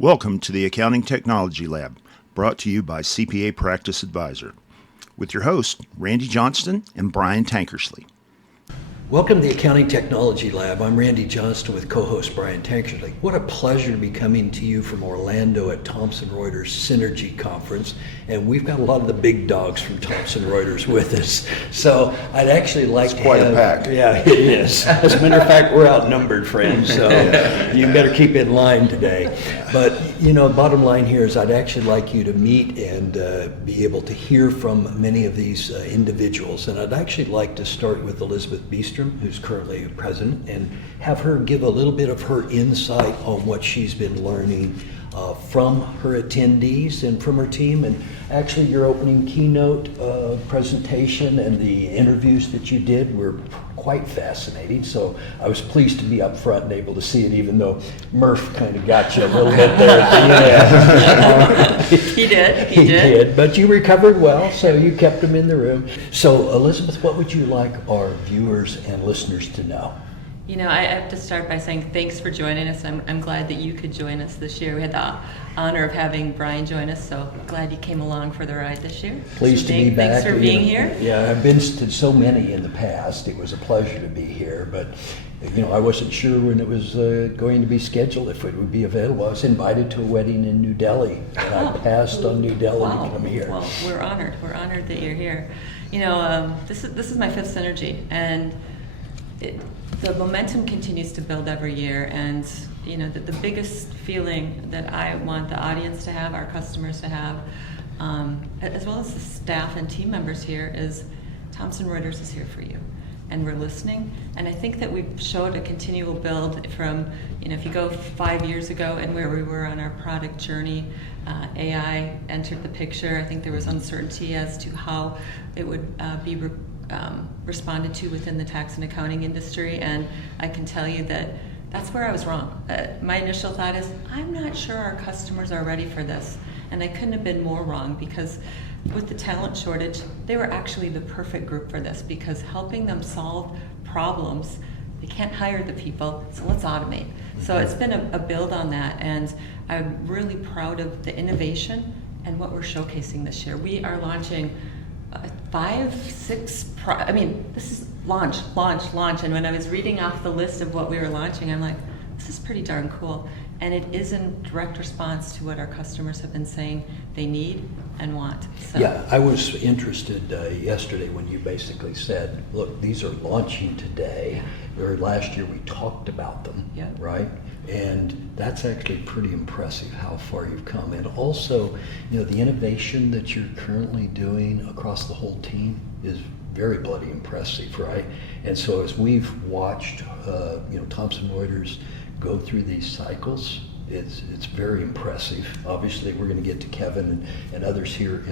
Welcome to the Accounting Technology Lab, brought to you by CPA Practice Advisor, with your hosts, Randy Johnston and Brian Tankersley. Welcome to the Accounting Technology Lab. I'm Randy Johnston with co-host Brian Tankersley. What a pleasure to be coming to you from Orlando at Thomson Reuters Synergy Conference. And we've got a lot of the big dogs from Thomson Reuters with us. So I'd actually like it's quite a pack. Yeah, it is. As a matter of fact, we're outnumbered, friends. So you better keep in line today. But, you know, bottom line here is I'd actually like you to meet and be able to hear from many of these individuals. And I'd actually like to start with Elizabeth Beastrom, who's currently president, and have her give a little bit of her insight on what she's been learning from her attendees and from her team. And actually your opening keynote presentation and the interviews that you did were quite fascinating. So I was pleased to be up front and able to see it, even though Murph kind of got you a little bit there at the end. He did. He did, but you recovered well, so you kept him in the room. So Elizabeth, what would you like our viewers and listeners to know? You know, I have to start by saying thanks for joining us. I'm glad that you could join us this year. We had the honor of having Brian join us, so glad you came along for the ride this year. Pleased to be back. Thanks for being here. Yeah, I've been to so many in the past. It was a pleasure to be here, but you know, I wasn't sure when it was going to be scheduled, if it would be available. I was invited to a wedding in New Delhi, and I passed on New Delhi to come here. Well, we're honored. We're honored that you're here. You know, this is my fifth Synergy, and the momentum continues to build every year. And you know, the biggest feeling that I want the audience to have, our customers to have, as well as the staff and team members here, is Thomson Reuters is here for you. And we're listening, and I think that we've showed a continual build from, you know, if you go 5 years ago and where we were on our product journey, AI entered the picture. I think there was uncertainty as to how it would be responded to within the tax and accounting industry, and I can tell you that that's where I was wrong. My initial thought is, I'm not sure our customers are ready for this, and I couldn't have been more wrong, because with the talent shortage, they were actually the perfect group for this, because helping them solve problems, they can't hire the people, so let's automate. So it's been a build on that, and I'm really proud of the innovation and what we're showcasing this year. We are launching 5, 6, this is launch, and when I was reading off the list of what we were launching, I'm like, this is pretty darn cool. And it is in direct response to what our customers have been saying they need and want. So. Yeah, I was interested yesterday when you basically said, look, these are launching today, or last year we talked about them, yeah. Right? And that's actually pretty impressive how far you've come. And also, you know, the innovation that you're currently doing across the whole team is very bloody impressive, right? And so as we've watched, you know, Thomson Reuters go through these cycles, it's very impressive. Obviously, we're going to get to Kevin and others here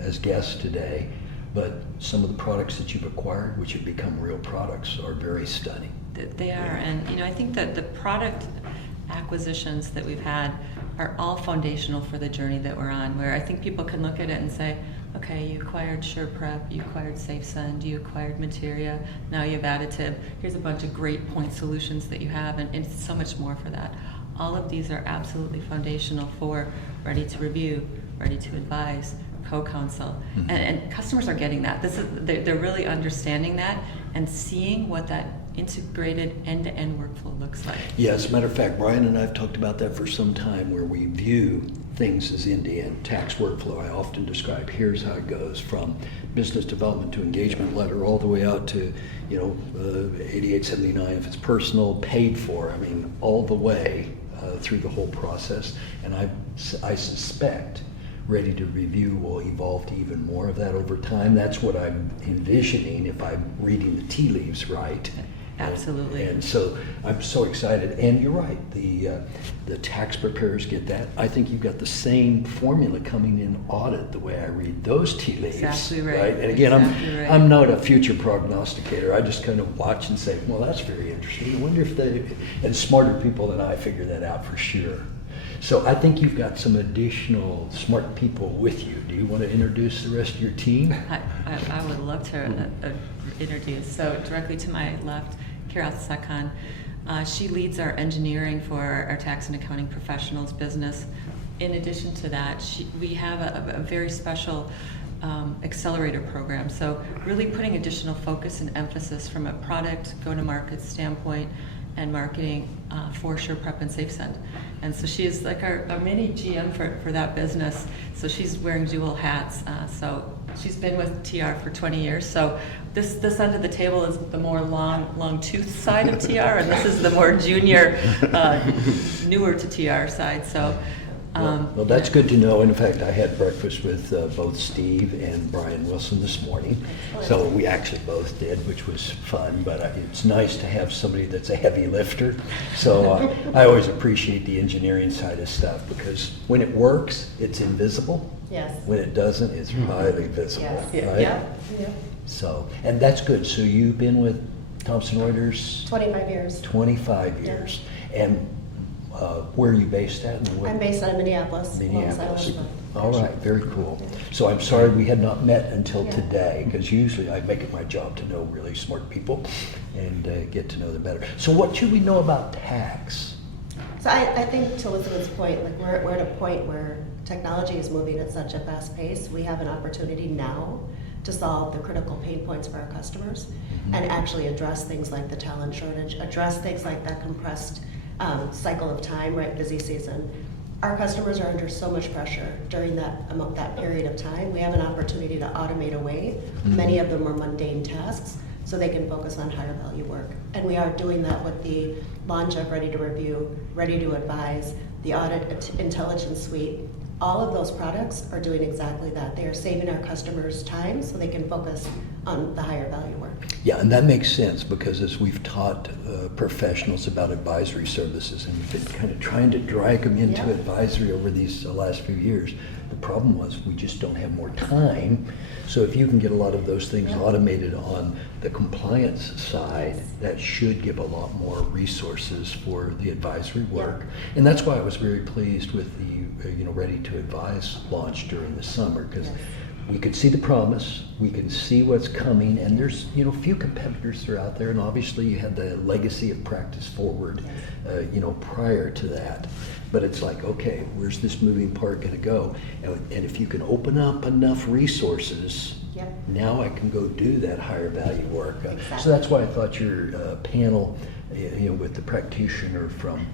as guests today, but some of the products that you've acquired, which have become real products, are very stunning. They are, and you know, I think that the product acquisitions that we've had are all foundational for the journey that we're on, where I think people can look at it and say, okay, you acquired SurePrep, you acquired SafeSend, you acquired Materia, now you have Additive. Here's a bunch of great point solutions that you have, and it's so much more for that. All of these are absolutely foundational for ready to review, ready to advise, CoCounsel, and customers are getting that. They're really understanding that and seeing what that integrated end-to-end workflow looks like. Yeah, as a matter of fact, Brian and I have talked about that for some time, where we view things as end-to-end tax workflow. I often describe, here's how it goes from business development to engagement letter, all the way out to, you know, 8879 if it's personal, paid for. I mean, all the way through the whole process. And I suspect ready to review will evolve to even more of that over time. That's what I'm envisioning if I'm reading the tea leaves right. Absolutely. And so I'm so excited. And you're right, the tax preparers get that. I think you've got the same formula coming in audit, the way I read those tea leaves. Exactly right. And again, exactly I'm not a future prognosticator. I just kind of watch and say, well, that's very interesting. I wonder if and smarter people than I figure that out for sure. So I think you've got some additional smart people with you. Do you want to introduce the rest of your team? I would love to introduce. So directly to my left, Kirat Sakhan. She leads our engineering for our tax and accounting professionals business. In addition to that, we have a very special accelerator program. So really putting additional focus and emphasis from a product go-to-market standpoint and marketing for SurePrep and SafeSend. And so she is like our mini GM for that business. So she's wearing dual hats. So she's been with TR for 20 years. So this end of the table is the more long tooth side of TR, and this is the more junior, newer to TR side. So. Well, that's good to know. In fact, I had breakfast with both Steve and Brian Wilson this morning. So we actually both did, which was fun, but it's nice to have somebody that's a heavy lifter. So I always appreciate the engineering side of stuff, because when it works, it's invisible. Yes. When it doesn't, it's highly visible, Yes. right? Yeah. So, and that's good. So you've been with Thomson Reuters? 25 years. 25 years. And where are you based at? I'm based out of Minneapolis. Minneapolis. All right, very cool. So I'm sorry we had not met until today, because usually I make it my job to know really smart people and get to know them better. So what should we know about tax? So I think, to Elizabeth's point, like we're at a point where technology is moving at such a fast pace. We have an opportunity now to solve the critical pain points for our customers and actually address things like the talent shortage, address things like that compressed cycle of time, right, busy season. Our customers are under so much pressure during that period of time. We have an opportunity to automate away many of the more mundane tasks so they can focus on higher value work. And we are doing that with the launch of Ready to Review, Ready to Advise, the Audit Intelligence Suite. All of those products are doing exactly that. They are saving our customers time so they can focus on the higher value work. Yeah, and that makes sense, because as we've taught professionals about advisory services, and we've been kind of trying to drag them into advisory over these last few years, the problem was we just don't have more time. So if you can get a lot of those things automated on the compliance side, that should give a lot more resources for the advisory work. And that's why I was very pleased with the Ready to Advise launch during the summer, because we could see the promise, we can see what's coming, and there's few competitors that are out there, and obviously you had the legacy of Practice Forward prior to that. But it's like, okay, where's this moving part going to go? And if you can open up enough resources, now I can go do that higher value work. So that's why I thought your panel with the practitioner from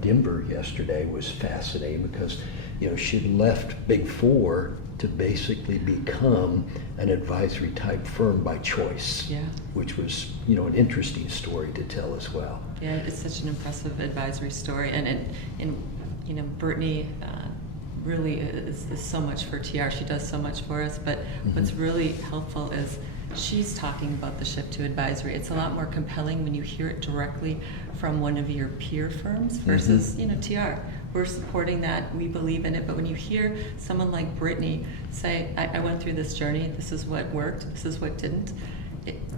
Denver yesterday was fascinating, because she left Big Four to basically become an advisory type firm by choice, which was an interesting story to tell as well. Yeah, it's such an impressive advisory story, and Brittany really is so much for TR. She does so much for us, but what's really helpful is she's talking about the shift to advisory. It's a lot more compelling when you hear it directly from one of your peer firms versus TR. We're supporting that, we believe in it, but when you hear someone like Brittany say, I went through this journey, this is what worked, this is what didn't,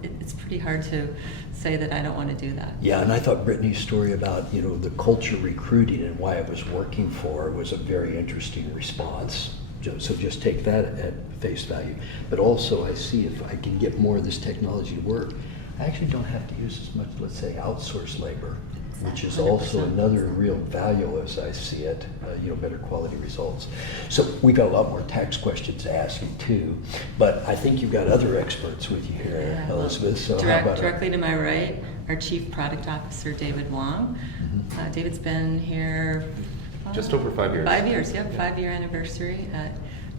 it's pretty hard to say that I don't want to do that. Yeah, and I thought Brittany's story about the culture recruiting and why it was working for her was a very interesting response. So just take that at face value. But also I see if I can get more of this technology to work, I actually don't have to use as much, let's say, outsourced labor, which is also another real value as I see it, better quality results. So we've got a lot more tax questions to ask you too, but I think you've got other experts with you here, Elizabeth. So directly to my right, our Chief Product Officer, David Wong. David's been here just over 5 years. 5 years, 5-year anniversary.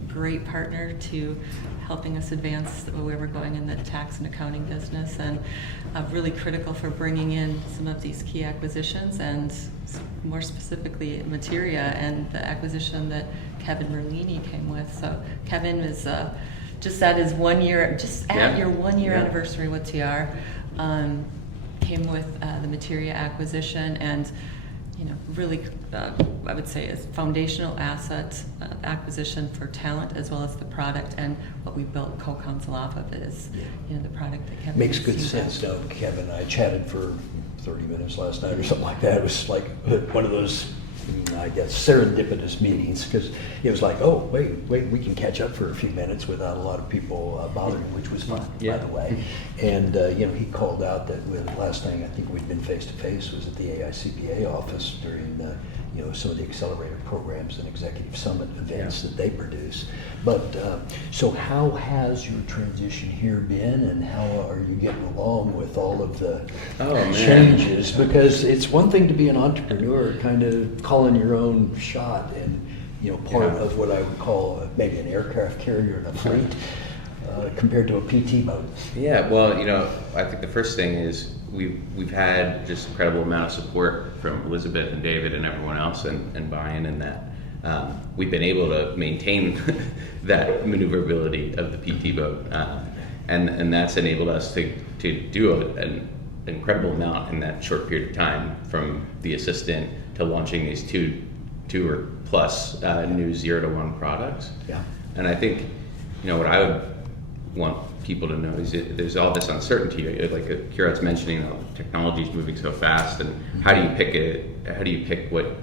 Great partner to helping us advance where we're going in the tax and accounting business, and really critical for bringing in some of these key acquisitions, and more specifically Materia and the acquisition that Kevin Marlini came with. So Kevin is just at his 1 year, your 1 year anniversary with TR, came with the Materia acquisition, and really, I would say, is foundational asset acquisition for talent as well as the product, and what we built CoCounsel off of it is, the product that Kevin makes good sense. Now, Kevin, I chatted for 30 minutes last night or something like that. It was like one of those I guess, serendipitous meetings, because it was like, oh, wait, we can catch up for a few minutes without a lot of people bothering, which was fun, by the way. And, he called out that the last thing I think we'd been face-to-face was at the AICPA office during, some of the accelerator programs and executive summit events that they produce. But, so how has your transition here been, and how are you getting along with all of the changes? Because it's one thing to be an entrepreneur, kind of calling your own shot, and part of what I would call maybe an aircraft carrier in a fleet, compared to a PT boat. Yeah, well, I think the first thing is we've had just incredible amount of support from Elizabeth and David and everyone else, and buy-in in that. We've been able to maintain that maneuverability of the PT boat, and that's enabled us to do an incredible amount in that short period of time, from the assistant to launching these two or plus new 0 to 1 products. Yeah. And I think what I would want people to know is there's all this uncertainty, like Kirat's mentioning, technology is moving so fast, and how do you pick it? How do you pick what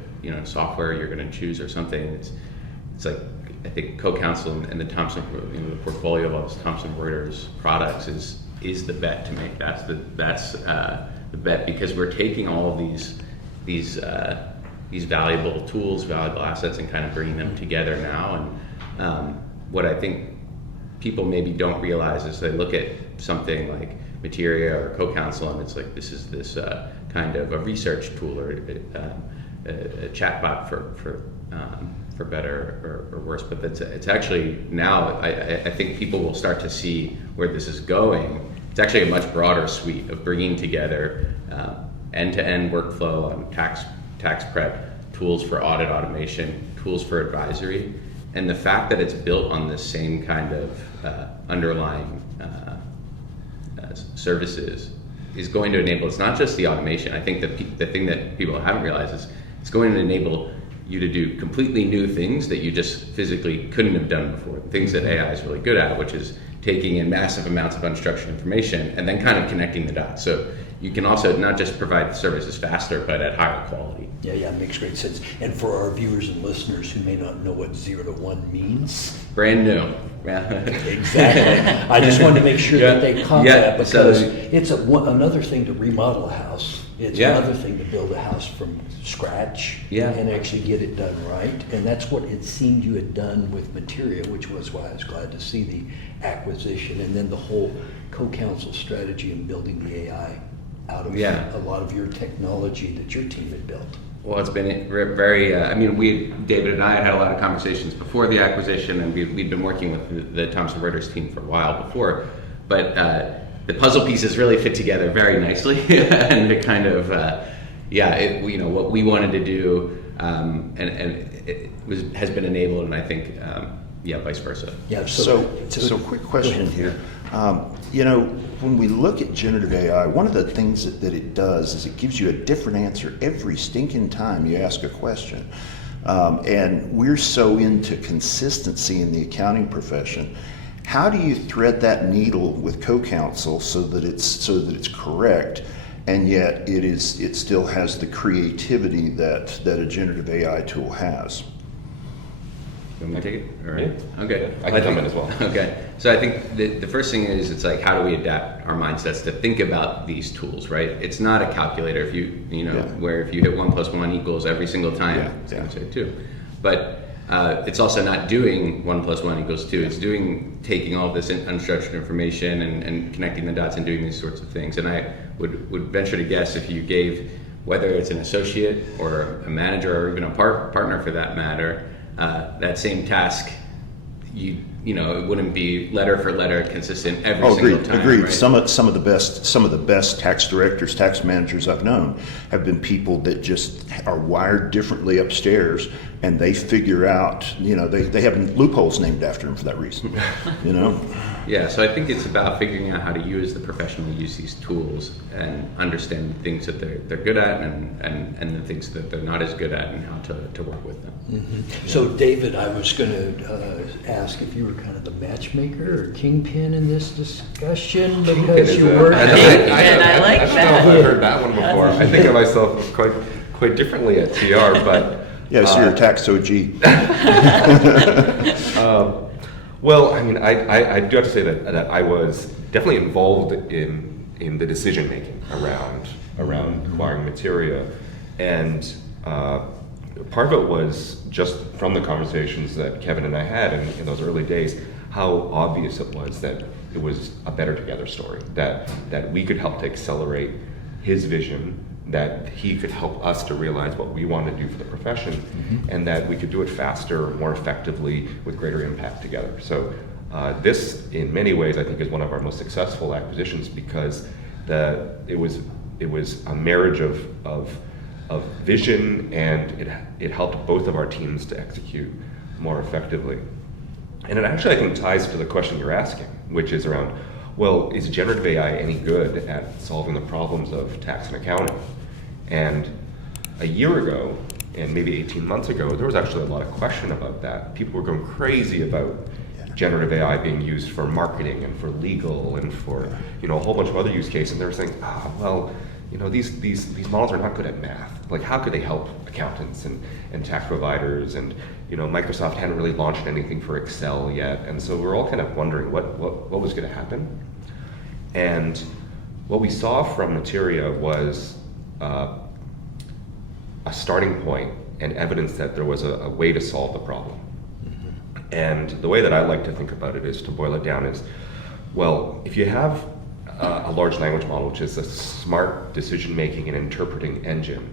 software you're going to choose or something? It's like, I think CoCounsel and the Thomson, the portfolio of all those Thomson Reuters products is the bet to make. That's the bet, because we're taking all of these valuable tools, valuable assets, and kind of bringing them together now. And what I think people maybe don't realize is they look at something like Materia or CoCounsel, and it's like, this is this kind of a research tool, or a chatbot for better or worse. But it's actually now, I think people will start to see where this is going. It's actually a much broader suite of bringing together end-to-end workflow on tax prep, tools for audit automation, tools for advisory. And the fact that it's built on the same kind of underlying services is going to enable, it's not just the automation. I think the thing that people haven't realized is it's going to enable you to do completely new things that you just physically couldn't have done before. Things that AI is really good at, which is taking in massive amounts of unstructured information and then kind of connecting the dots. So you can also not just provide services faster, but at higher quality. Yeah, makes great sense. And for our viewers and listeners who may not know what 0 to 1 means. Brand new. Exactly. I just wanted to make sure that they caught that, because it's another thing to remodel a house. It's another thing to build a house from scratch and actually get it done right. And that's what it seemed you had done with Materia, which was why I was glad to see the acquisition, and then the whole CoCounsel strategy and building the AI out of a lot of your technology that your team had built. Well, it's been very, David and I had a lot of conversations before the acquisition, and we'd been working with the Thomson Reuters team for a while before, but the puzzle pieces really fit together very nicely, and it kind of, what we wanted to do, and it has been enabled, and I think, vice versa. Yeah. So quick question here. When we look at generative AI, one of the things that it does is it gives you a different answer every stinking time you ask a question. And we're so into consistency in the accounting profession. How do you thread that needle with CoCounsel so that it's correct, and yet it still has the creativity that a generative AI tool has? You want me to take it? Or? Yeah. Okay. I can come in as well. Okay. So I think the first thing is, it's like, how do we adapt our mindsets to think about these tools, right? It's not a calculator. If where if you hit 1 + 1 = every single time, it's going to say 2. But it's also not doing 1 + 1 = 2. It's taking all this unstructured information and connecting the dots and doing these sorts of things. And I would venture to guess, if you gave, whether it's an associate or a manager or even a partner for that matter, that same task, it wouldn't be letter for letter consistent every single time. Agreed. Right? Some of the best tax directors, tax managers I've known have been people that just are wired differently upstairs, and they figure out, they have loopholes named after them for that reason. Yeah, so I think it's about figuring out how to professionally use these tools and understand the things that they're good at, and the things that they're not as good at, and how to work with them. Mm-hmm. So David, I was going to ask if you were kind of the matchmaker or kingpin in this discussion, because you were. I like I don't know if I've heard that one before. I think of myself quite differently at TR, but Yeah, so you're a tax OG. Well, I mean, I do have to say that I was definitely involved in the decision making around acquiring Materia, and part of it was just from the conversations that Kevin and I had in those early days, how obvious it was that it was a better together story, that we could help to accelerate his vision, that he could help us to realize what we want to do for the profession, and that we could do it faster, more effectively, with greater impact together. So this, in many ways, I think is one of our most successful acquisitions, because it was a marriage of vision, and it helped both of our teams to execute more effectively. And it actually, I think, ties to the question you're asking, which is around, well, is generative AI any good at solving the problems of tax and accounting? And a year ago, and maybe 18 months ago, there was actually a lot of question about that. People were going crazy about generative AI being used for marketing and for legal and for a whole bunch of other use cases. And they were saying, these models are not good at math. Like, how could they help accountants and tax providers? And Microsoft hadn't really launched anything for Excel yet, and so we're all kind of wondering what was going to happen. And what we saw from Materia was a starting point and evidence that there was a way to solve the problem. And the way that I like to think about it is to boil it down is, well, if you have a large language model, which is a smart decision-making and interpreting engine,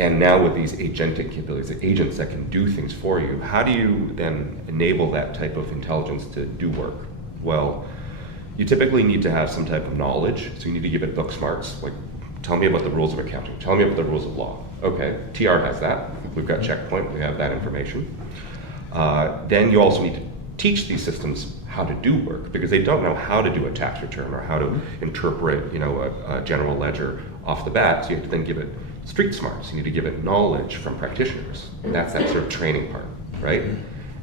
and now with these agentic capabilities, the agents that can do things for you, how do you then enable that type of intelligence to do work? Well, you typically need to have some type of knowledge, so you need to give it book smarts, like, tell me about the rules of accounting, tell me about the rules of law. Okay, TR has that, we've got Checkpoint, we have that information. Then you also need to teach these systems how to do work, because they don't know how to do a tax return or how to interpret a general ledger off the bat, so you have to then give it street smarts. You need to give it knowledge from practitioners, and that's that sort of training part, right?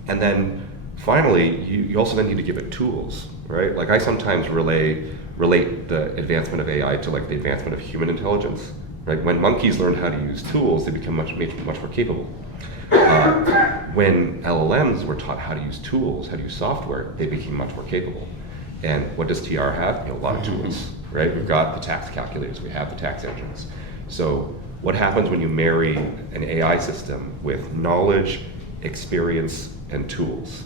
And then finally, you also then need to give it tools, right? Like, I sometimes relate the advancement of AI to like the advancement of human intelligence, right? When monkeys learn how to use tools, they become much more capable. When LLMs were taught how to use tools, how to use software, they became much more capable. And what does TR have? A lot of tools, right? We've got the tax calculators, we have the tax engines. So what happens when you marry an AI system with knowledge, experience, and tools?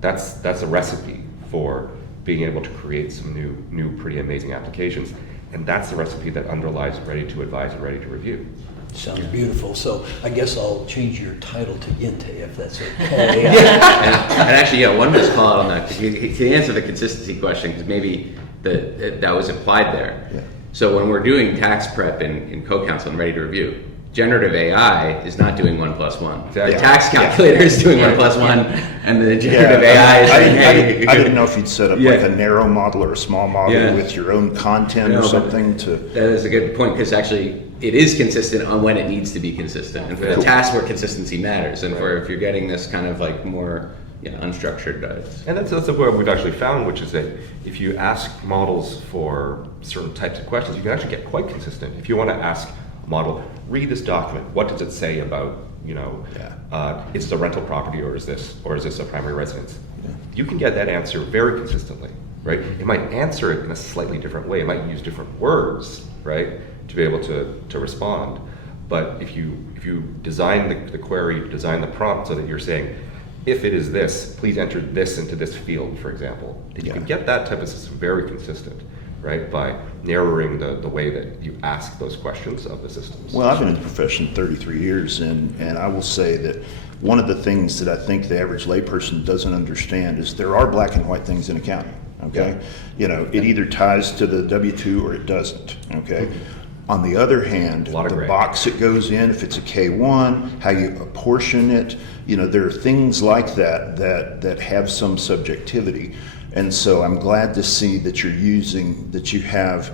That's a recipe for being able to create some new pretty amazing applications. And that's the recipe that underlies Ready to Advise and Ready to Review. Sounds beautiful. So I guess I'll change your title to Yinte, if that's okay. And actually, one must call out on that, to answer the consistency question, because maybe that was implied there. Yeah. So when we're doing tax prep in CoCounsel and Ready to Review, generative AI is not doing 1 + 1. Exactly. The tax calculator is doing 1 + 1, and the generative AI is saying, hey. I didn't know if you'd set up like a narrow model or a small model with your own content or something to. That is a good point, because actually it is consistent on when it needs to be consistent, and for the tasks where consistency matters, and for if you're getting this kind of like more unstructured. And that's what we've actually found, which is that if you ask models for certain types of questions, you can actually get quite consistent. If you want to ask a model, read this document, what does it say about, is it a rental property or is this a primary residence? Yeah. You can get that answer very consistently, right? It might answer it in a slightly different way. It might use different words, right, to be able to respond. But if you design the query, design the prompt so that you're saying, if it is this, please enter this into this field, for example. And you can get that type of system very consistent, right, by narrowing the way that you ask those questions of the systems. Well, I've been in the profession 33 years, and I will say that one of the things that I think the average layperson doesn't understand is there are black and white things in accounting, okay? It either ties to the W-2 or it doesn't, okay? On the other hand, the box it goes in, if it's a K-1, how you apportion it, there are things like that have some subjectivity. And so I'm glad to see that you have,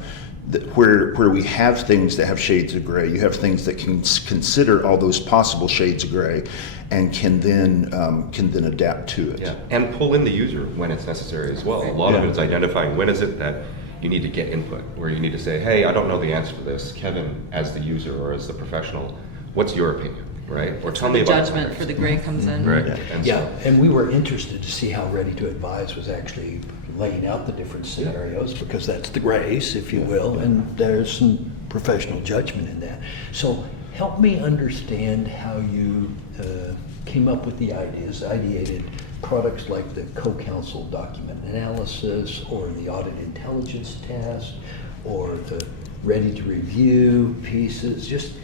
where we have things that have shades of gray, you have things that can consider all those possible shades of gray and can then adapt to it. Yeah, and pull in the user when it's necessary as well. A lot of it is identifying when is it that you need to get input, where you need to say, hey, I don't know the answer to this. Kevin, as the user or as the professional, what's your opinion, right? Or tell The me about judgment for the gray comes in. right. Yeah. And Yeah, so, and we were interested to see how Ready to Advise was actually laying out the different scenarios, because that's the grace, if you will, and there's some professional judgment in that. So help me understand how you came up with the ideas, ideated products like the CoCounsel document analysis, or the Audit Intelligence test, or the Ready to Review pieces. Just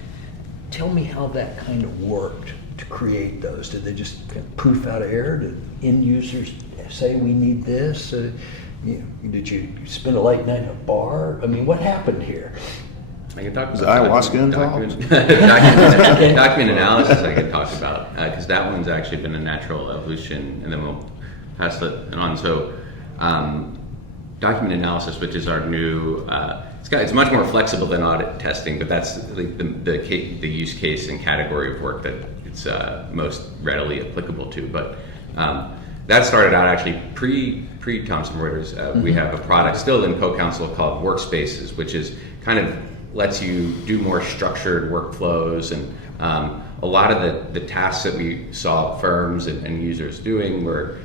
tell me how that kind of worked to create those. Did they just kind of proof out of air? Did end users say we need this? Did you spend a late night in a bar? I mean, what happened here? I can talk Is about ayahuasca involved? document analysis. I could talk about because that one's actually been a natural evolution, and then we'll pass it on. So, document analysis, which is our new, it's much more flexible than audit testing, but that's like the use case and category of work that it's most readily applicable to. But that started out actually pre Thomson Reuters. We have a product still in CoCounsel called Workspaces, which is kind of lets you do more structured workflows, and a lot of the tasks that we saw firms and users doing were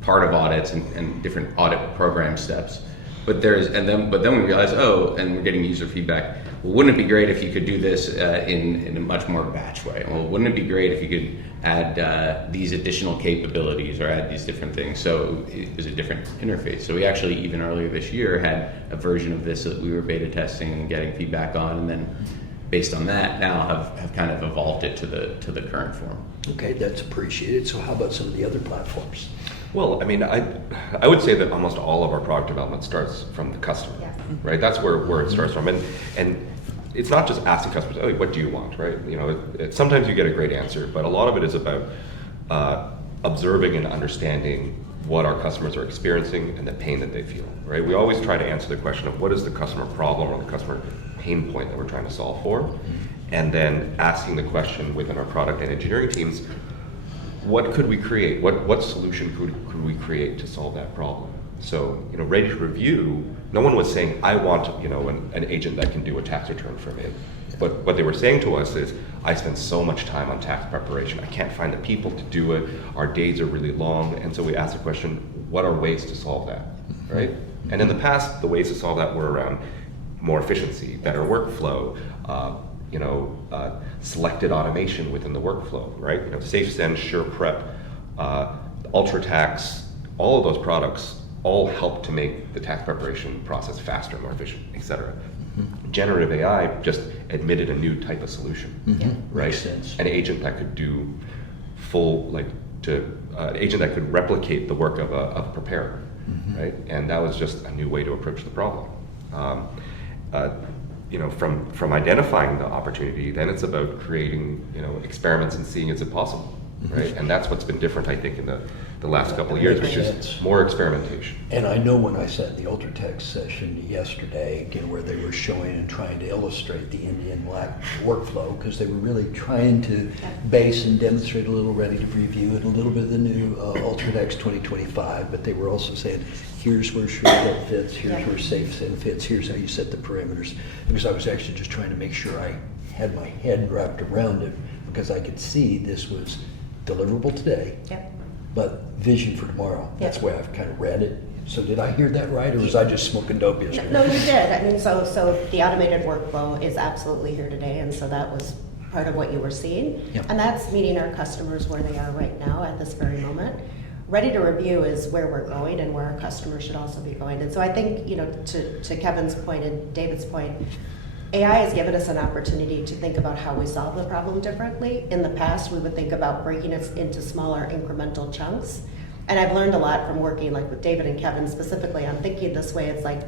part of audits and different audit program steps. But then we realized, and we're getting user feedback. Well, wouldn't it be great if you could do this in a much more batch way? Well, wouldn't it be great if you could add these additional capabilities or add these different things? So it was a different interface. So we actually, even earlier this year, had a version of this that we were beta testing and getting feedback on, and then based on that, now have kind of evolved it to the current form. Okay, that's appreciated. So how about some of the other platforms? well, I mean, I would say that almost all of our product development starts from the customer, Yeah. right? That's where it starts from, and it's not just asking customers, oh, what do you want, right? You know, sometimes you get a great answer, but a lot of it is about observing and understanding what our customers are experiencing and the pain that they feel, right? We always try to answer the question of what is the customer problem or the customer pain point that we're trying to solve for, and then asking the question within our product and engineering teams, what could we create? What solution could we create to solve that problem? So, you know, Ready to Review, no one was saying, I want, you know, an agent that can do a tax return for me. But what they were saying to us is, I spend so much time on tax preparation. I can't find the people to do it. Our days are really long. And so we asked the question, what are ways to solve that, right? And in the past, the ways to solve that were around more efficiency, better workflow, selected automation within the workflow, right? You know, SafeSend, SurePrep, UltraTax, all of those products all help to make the tax preparation process faster, more efficient, et cetera. Generative AI just admitted a new type of solution, right? Makes sense. An agent that could do agent that could replicate the work of a preparer, right? And that was just a new way to approach the problem. You know, from identifying the opportunity, then it's about creating, you know, experiments and seeing is it possible, right? And that's what's been different, I think, in the last couple of years, which is more experimentation. And I know when I sat in the UltraTech session yesterday, again, where they were showing and trying to illustrate the Indian black workflow, because they were really trying to base and demonstrate a little Ready to Review and a little bit of the new UltraTech 2025, but they were also saying, here's where SurePrep fits, here's where SafeSend fits, here's how you set the parameters. Because I was actually just trying to make sure I had my head wrapped around it, because I could see this was deliverable today, but vision for tomorrow. That's the way I've kind of read it. So did I hear that right, or was I just smoking dope yesterday? No, you did. I mean, so the automated workflow is absolutely here today, and so that was part of what you were seeing. Yep. And that's meeting our customers where they are right now at this very moment. Ready to Review is where we're going and where our customers should also be going. And so I think, you know, to Kevin's point and David's point, AI has given us an opportunity to think about how we solve the problem differently. In the past, we would think about breaking it into smaller incremental chunks. And I've learned a lot from working like with David and Kevin specifically on thinking this way. It's like,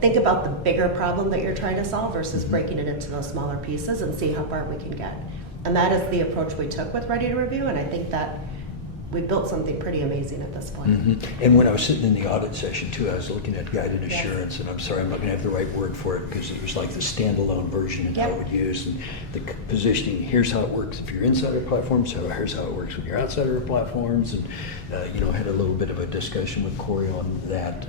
think about the bigger problem that you're trying to solve versus breaking it into those smaller pieces and see how far we can get. And that is the approach we took with Ready to Review, and I think that we built something pretty amazing at this point. And when I was sitting in the audit session too, I was looking at guided assurance, and I'm sorry, I'm not gonna have the right word for it, because it was like the standalone version and how it would use, and the positioning, here's how it works if you're inside our platforms, so here's how it works when you're outside our platforms, and you know, had a little bit of a discussion with Corey on that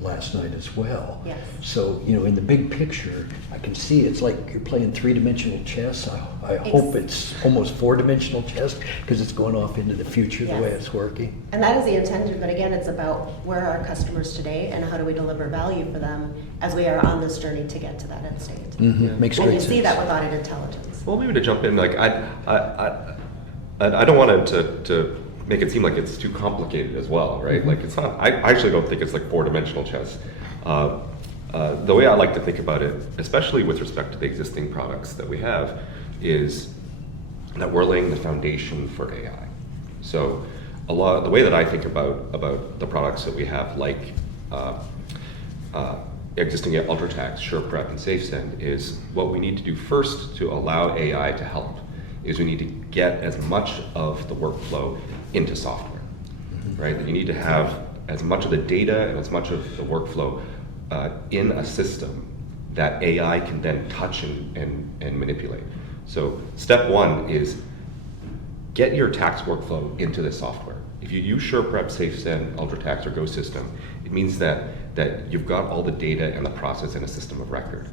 last night as well. Yes. So, in the big picture, I can see it's like you're playing three-dimensional chess. I hope it's almost four-dimensional chess because it's going off into the future the way Yes. it's working. And that is the intention, but again, it's about where are our customers today and how do we deliver value for them as we are on this journey to get to that end state. Mm-hmm. Makes And great you sense. see that with Audit Intelligence. Well, maybe to jump in, like I don't want to make it seem like it's too complicated as well, right? Like it's not. I actually don't think it's like four-dimensional chess. The way I like to think about it, especially with respect to the existing products that we have, is that we're laying the foundation for AI. So the way that I think about the products that we have, like existing UltraTax, SurePrep, and SafeSend, is what we need to do first to allow AI to help is we need to get as much of the workflow into software, right? You need to have as much of the data and as much of the workflow in a system that AI can then touch and manipulate. So step one is get your tax workflow into the software. If you use SurePrep, SafeSend, UltraTax, or Go system, it means that you've got all the data and the process in a system of record.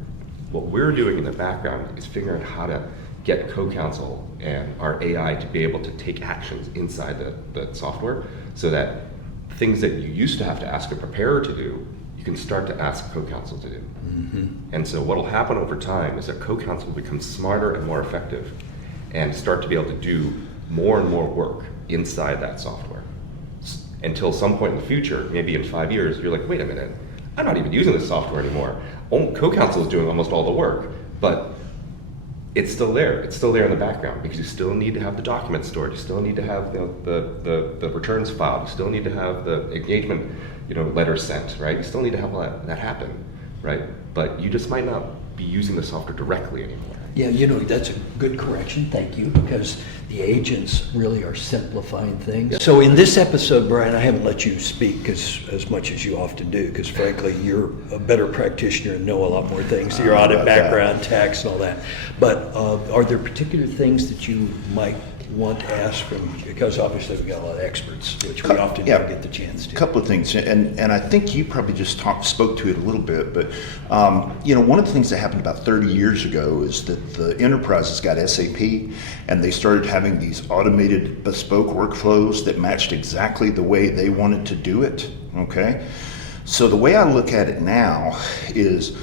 What we're doing in the background is figuring out how to get CoCounsel and our AI to be able to take actions inside the software so that things that you used to have to ask a preparer to do, you can start to ask CoCounsel to do. Mm-hmm. And so what will happen over time is that CoCounsel will become smarter and more effective and start to be able to do more and more work inside that software. Until some point in the future, maybe in 5 years, you're like, wait a minute, I'm not even using this software anymore. CoCounsel is doing almost all the work, but it's still there. It's still there in the background because you still need to have the documents stored. You still need to have the returns filed. You still need to have the engagement, letters sent, right? You still need to have that happen, right? But you just might not be using the software directly anymore. Yeah, that's a good correction, thank you, because the agents really are simplifying things. So in this episode, Brian, I haven't let you speak as much as you often do, because frankly, you're a better practitioner and know a lot more things, your audit background, tax and all that. But are there particular things that you might want to ask from, because obviously we've got a lot of experts, which we often don't get the chance to. A couple of things, and I think you probably just spoke to it a little bit, but one of the things that happened about 30 years ago is that the enterprises got SAP, and they started having these automated bespoke workflows that matched exactly the way they wanted to do it, okay? So the way I look at it now is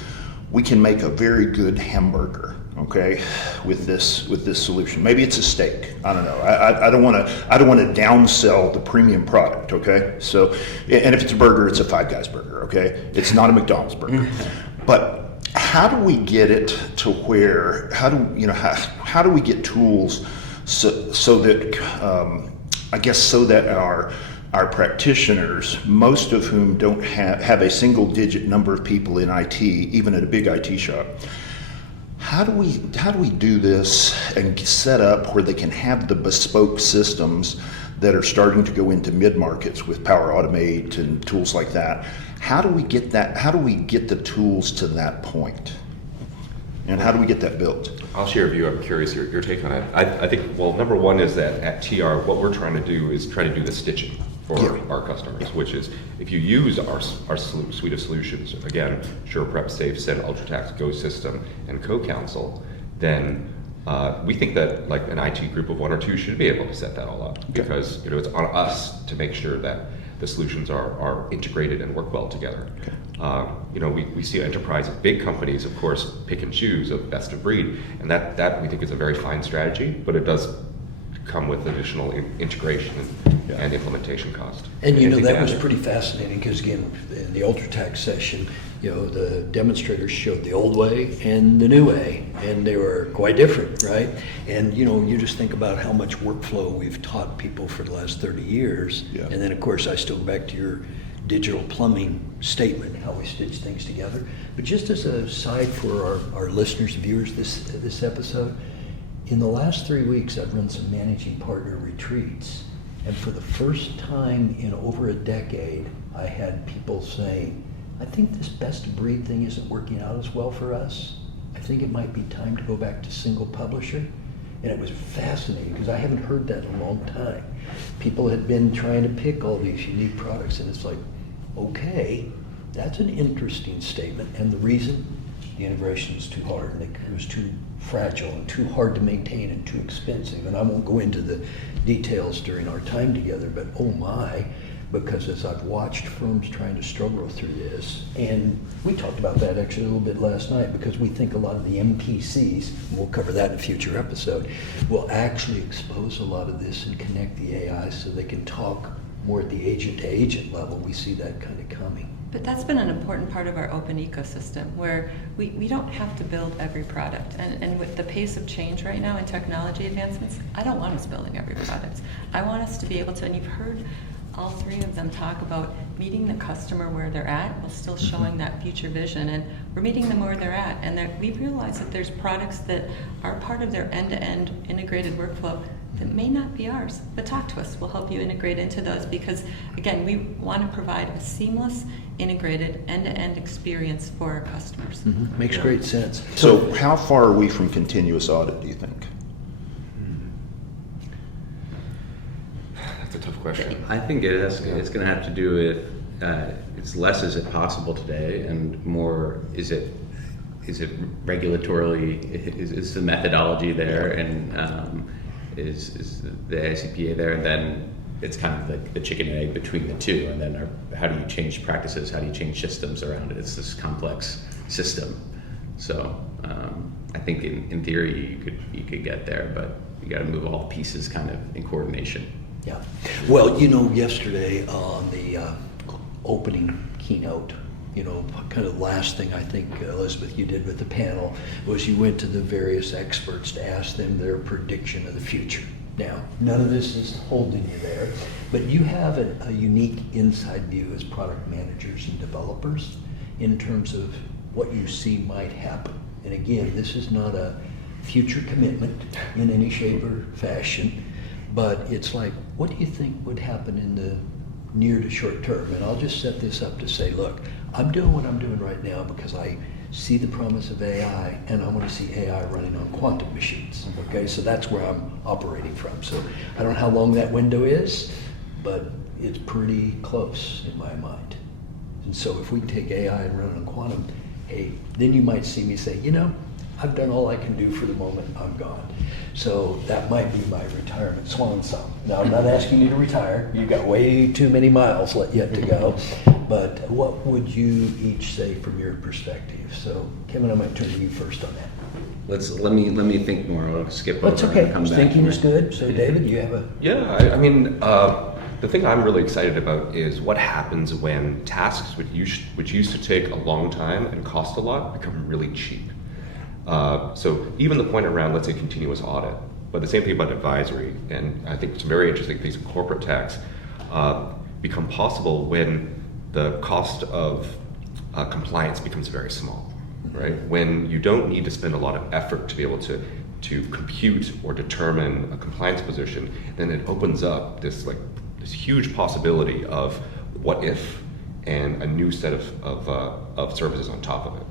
we can make a very good hamburger, okay, with this solution. Maybe it's a steak. I don't know. I don't want to downsell the premium product, okay? So, and if it's a burger, it's a Five Guys burger, okay? It's not a McDonald's burger. But how do we get it to where? How do we get tools so that I guess so that our practitioners, most of whom don't have a single-digit number of people in IT, even at a big IT shop. How do we do this and set up where they can have the bespoke systems that are starting to go into mid-markets with Power Automate and tools like that? How do we get that? How do we get the tools to that point? And how do we get that built? I'll share a view. I'm curious your take on it. I think, well, number one is that at TR, what we're trying to do is try to do the stitching for our customers, which is if you use our suite of solutions, again, SurePrep, SafeSend, UltraTax, Go system, and CoCounsel, then we think that like an IT group of one or two should be able to set that all up because it's on us to make sure that the solutions are integrated and work well together. We see enterprise and big companies, of course, pick and choose of best of breed, and that we think is a very fine strategy, but it does come with additional integration and implementation cost. And that was pretty fascinating because again, in the UltraTax session, the demonstrators showed the old way and the new way, and they were quite different, right? And you just think about how much workflow we've taught people for the last 30 years. Yeah. And then of course I still go back to your digital plumbing statement, how we stitch things together. But just as a side for our listeners and viewers this episode, in the last 3 weeks I've run some managing partner retreats, and for the first time in over a decade I had people saying, I think this best of breed thing isn't working out as well for us. I think it might be time to go back to single publisher. And it was fascinating because I haven't heard that in a long time. People had been trying to pick all these unique products, and it's like, okay, That's an interesting statement, and the reason, the integration is too hard, and it was too fragile and too hard to maintain and too expensive. And I won't go into the details during our time together, but oh my, because as I've watched firms trying to struggle through this, and we talked about that actually a little bit last night, because we think a lot of the MPCs, and we'll cover that in a future episode, will actually expose a lot of this and connect the AI so they can talk more at the agent-to-agent level. We see that kind of coming. But that's been an important part of our open ecosystem, where we don't have to build every product. And with the pace of change right now in technology advancements, I don't want us building every product. I want us to be able to, and you've heard all three of them talk about meeting the customer where they're at while still showing that future vision. And we're meeting them where they're at. And we realize that there's products that are part of their end-to-end integrated workflow that may not be ours, but talk to us. We'll help you integrate into those, because again, we want to provide a seamless, integrated, end-to-end experience for our customers. Makes great sense. So how far are we from continuous audit, do you think? That's a tough question. I think it's going to have to do with it's less, is it possible today, and more, is it regulatorily, is the methodology there, and is the ICPA there, and then it's kind of like the chicken and egg between the two, and then how do you change practices, how do you change systems around it? It's this complex system. So I think in theory you could get there, but you got to move all the pieces kind of in coordination. Yeah. Well, yesterday on the opening keynote, kind of the last thing I think, Elizabeth, you did with the panel was you went to the various experts to ask them their prediction of the future. Now, none of this is holding you there, but you have a unique inside view as product managers and developers in terms of what you see might happen. And again, this is not a future commitment in any shape or fashion, but it's like, what do you think would happen in the near to short term? And I'll just set this up to say, look, I'm doing what I'm doing right now because I see the promise of AI, and I want to see AI running on quantum machines. Okay, so that's where I'm operating from. So I don't know how long that window is, but it's pretty close in my mind. And so if we can take AI and run it on quantum, hey, then you might see me say, I've done all I can do for the moment, I'm gone. So that might be my retirement swan song. Now, I'm not asking you to retire. You've got way too many miles yet to go. But what would you each say from your perspective? So, Kevin, I might turn to you first on that. Let me think more. I'll skip over. That's okay. And come back. Thinking is good. So, David, you have a... Yeah, I mean, the thing I'm really excited about is what happens when tasks which used to take a long time and cost a lot become really cheap. So even the point around, let's say, continuous audit, but the same thing about advisory, and I think it's a very interesting piece of corporate tax, become possible when the cost of compliance becomes very small, right? When you don't need to spend a lot of effort to be able to compute or determine a compliance position, then it opens up this huge possibility of what if and a new set of services on top of it.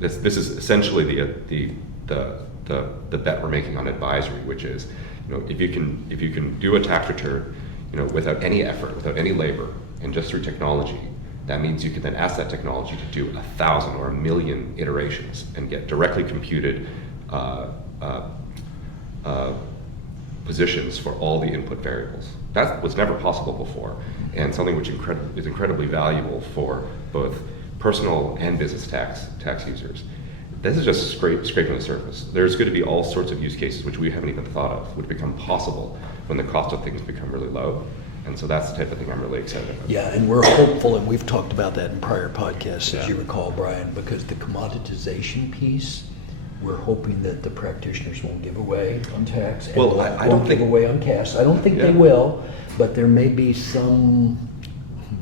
This is essentially the bet we're making on advisory, which is, if you can do a tax return, without any effort, without any labor, and just through technology, that means you can then ask that technology to do 1,000 or 1,000,000 iterations and get directly computed positions for all the input variables. That was never possible before, and something which is incredibly valuable for both personal and business tax users. This is just scraping the surface. There's going to be all sorts of use cases which we haven't even thought of, which become possible when the cost of things become really low. And so that's the type of thing I'm really excited about. Yeah, and we're hopeful, and we've talked about that in prior podcasts, as Yeah. you recall, Brian, because the commoditization piece, we're hoping that the practitioners won't give away on tax, and Well, I don't won't think- give away on cash. I don't think they Yeah. will, but there may be some,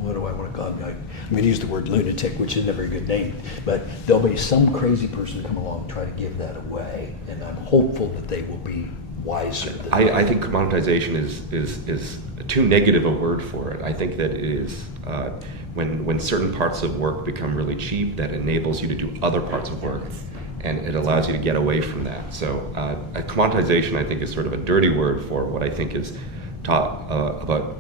what do I want to call it? I'm going to use the word lunatic, which is never a good name, but there'll be some crazy person come along and try to give that away, and I'm hopeful that they will be wiser than I think commoditization is too negative a word for it. I think that it is when certain parts of work become really cheap, that enables you to do other parts of work, and it allows you to get away from that. So commoditization, I think, is sort of a dirty word for what I think is taught about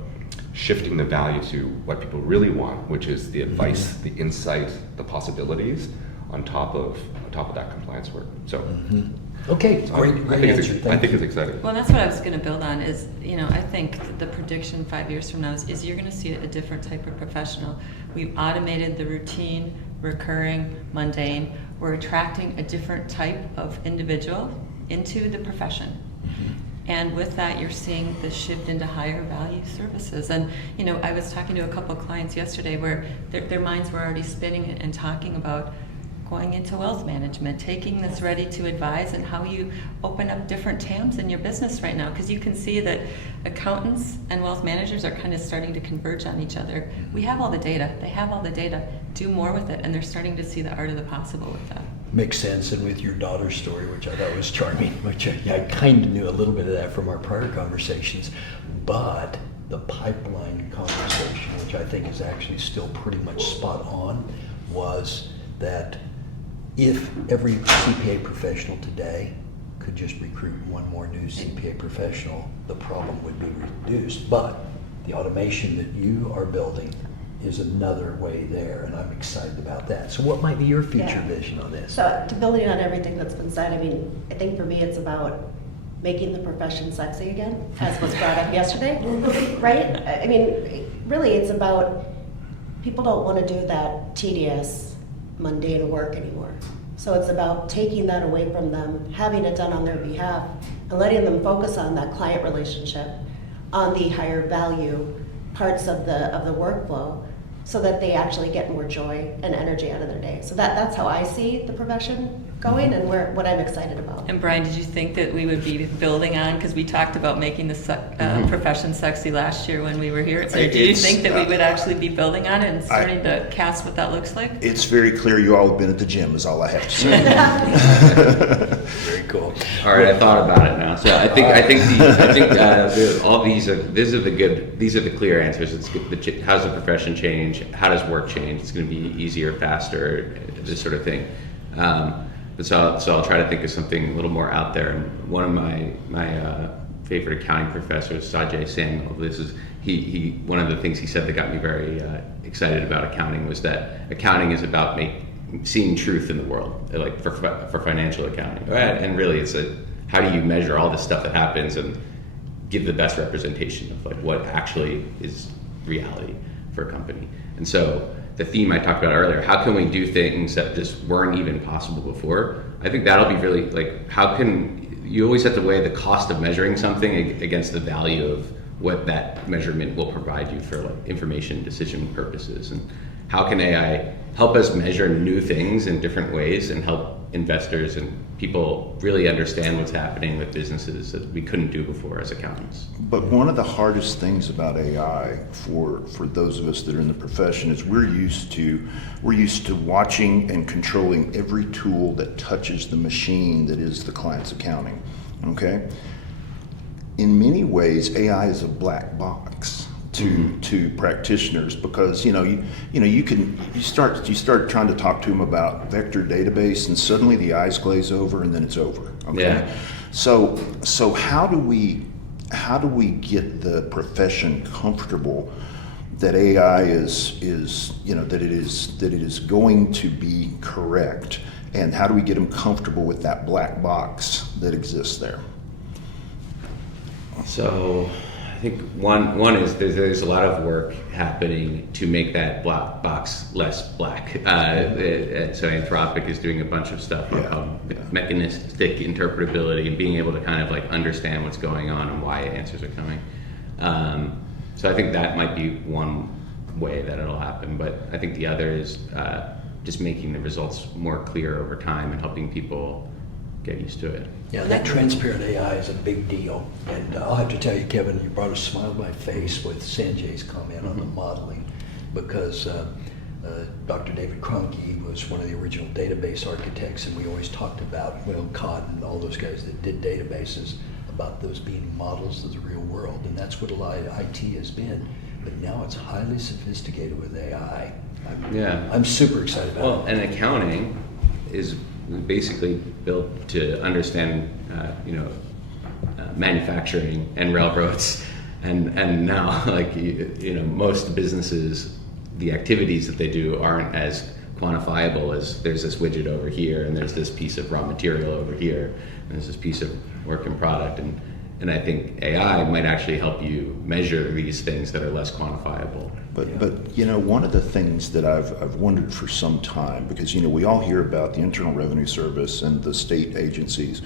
shifting the value to what people really want, which is the advice, the insight, the possibilities on top of that compliance work. So, Okay, so great answer. I think it's exciting. Well, that's what I was going to build on is, I think the prediction 5 years from now is you're going to see a different type of professional. We've automated the routine, recurring, mundane. We're attracting a different type of individual into the profession. And with that, you're seeing the shift into higher value services. And, I was talking to a couple of clients yesterday where their minds were already spinning and talking about going into wealth management, taking this ready to advise and how you open up different TAMs in your business right now. Because you can see that accountants and wealth managers are kind of starting to converge on each other. We have all the data. They have all the data. Do more with it. And they're starting to see the art of the possible with that. Makes sense. And with your daughter's story, which I thought was charming, which I kind of knew a little bit of that from our prior conversations, but the pipeline conversation, which I think is actually still pretty much spot on, was that if every CPA professional today could just recruit one more new CPA professional, the problem would be reduced. But the automation that you are building is another way there, and I'm excited about that. So what might be your future vision on this? So to building on everything that's been said, I think for me it's about making the profession sexy again, as was brought up yesterday, right? Really it's about, people don't want to do that tedious, mundane work anymore. So it's about taking that away from them, having it done on their behalf, and letting them focus on that client relationship, on the higher value parts of the workflow, so that they actually get more joy and energy out of their day. So that's how I see the profession going, and what I'm excited about. And Brian, did you think that we would be building on, because we talked about making the profession sexy last year when we were here. So do you think that we would actually be building on it and starting to cast what that looks like? It's very clear you all have been at the gym is all I have to say. Very cool. All right, I thought about it now. So I think all these are the clear answers. It's good, how's the profession change? How does work change? It's going to be easier, faster, this sort of thing. So I'll try to think of something a little more out there. And one of my favorite accounting professors, Sajay Samuel, one of the things he said that got me very excited about accounting was that accounting is about seeing truth in the world, like for financial accounting. And really, it's how do you measure all this stuff that happens and give the best representation of like what actually is reality for a company. And so the theme I talked about earlier, how can we do things that just weren't even possible before? I think that'll be really you always have to weigh the cost of measuring something against the value of what that measurement will provide you for like information decision purposes. And how can AI help us measure new things in different ways and help investors and people really understand what's happening with businesses that we couldn't do before as accountants? But one of the hardest things about AI for those of us that are in the profession is we're used to watching and controlling every tool that touches the machine that is the client's accounting. Okay? In many ways, AI is a black box to practitioners, because you start trying to talk to them about vector database and suddenly the eyes glaze over and then it's over. Okay. Yeah. So how do we get the profession comfortable that AI is that it is going to be correct, and how do we get them comfortable with that black box that exists there? So I think one is there's a lot of work happening to make that black box less black. So Anthropic is doing a bunch of stuff called mechanistic interpretability and being able to kind of like understand what's going on and why answers are coming. So I think that might be one way that it'll happen, but I think the other is just making the results more clear over time and helping people get used to it. Yeah, that transparent AI is a big deal. And I'll have to tell you, Kevin, you brought a smile to my face with Sanjay's comment on the modeling, because Dr. David Kroenke was one of the original database architects, and we always talked about, Cod and all those guys that did databases, about those being models of the real world, and that's what a lot of IT has been. But now it's highly sophisticated with AI. I'm super excited about it. Well, and accounting is basically built to understand, manufacturing and railroads And now, like, you know, most businesses, the activities that they do aren't as quantifiable as there's this widget over here, and there's this piece of raw material over here, and there's this piece of work in product. And I think AI might actually help you measure these things that are less quantifiable. But you know, one of the things that I've wondered for some time, because, you know, we all hear about the Internal Revenue Service and the state agencies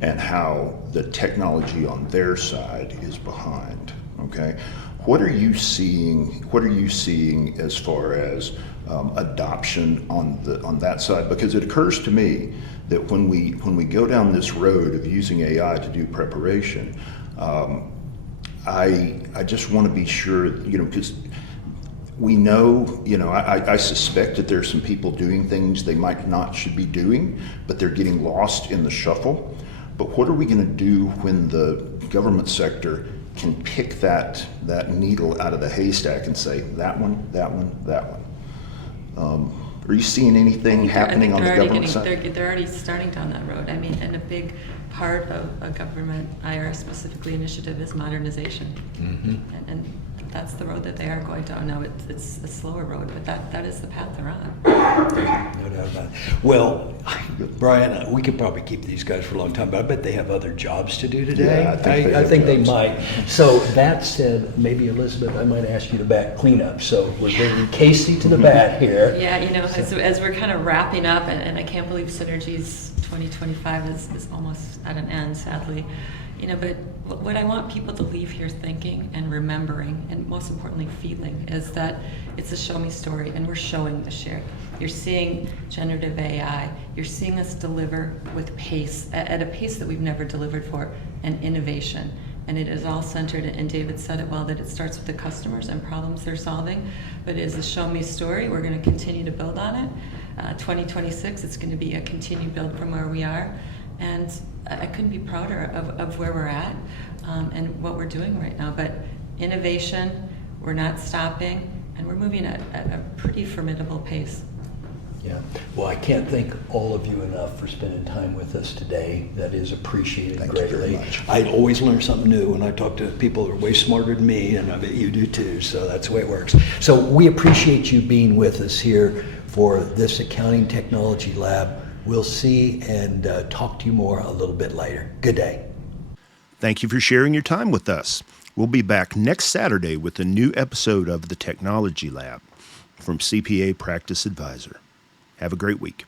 and how the technology on their side is behind, okay? What are you seeing as far as adoption on that side? Because it occurs to me that when we go down this road of using AI to do preparation, I just want to be sure, you know, because we know, you know, I suspect that there's some people doing things they might not should be doing, but they're getting lost in the shuffle. But what are we going to do when the government sector can pick that needle out of the haystack and say, that one, that one, that one? Are you seeing anything happening on the government side? They're already starting down that road. I mean, and a big part of a government IRS specifically initiative is modernization. Mm-hmm. And that's the road that they are going down. Now it's a slower road, but that is the path they're on. No doubt about it. Well, Brian, we could probably keep these guys for a long time, but I bet they have other jobs to do today. Yeah, I think they might. So that said, maybe Elizabeth, I might ask you to back cleanup. So we're bringing Casey to the bat here. Yeah, you know, as we're kind of wrapping up, and I can't believe Synergy's 2025 is almost at an end, sadly. You know, but what I want people to leave here thinking and remembering, and most importantly feeling, is that it's a show me story, and we're showing the share. You're seeing generative AI, you're seeing us deliver with pace, at a pace that we've never delivered for, and innovation. And it is all centered, and David said it well, that it starts with the customers and problems they're solving, but it is a show me story. We're going to continue to build on it. 2026, it's going to be a continued build from where we are. And I couldn't be prouder of where we're at and what we're doing right now. But innovation, we're not stopping, and we're moving at a pretty formidable pace. Yeah. Well, I can't thank all of you enough for spending time with us today. That is appreciated Thank you greatly. very much. I always learn something new when I talk to people who are way smarter than me, and I bet you do too. So that's the way it works. So we appreciate you being with us here for this Accounting Technology Lab. We'll see and talk to you more a little bit later. Good day. Thank you for sharing your time with us. We'll be back next Saturday with a new episode of the Technology Lab from CPA Practice Advisor. Have a great week.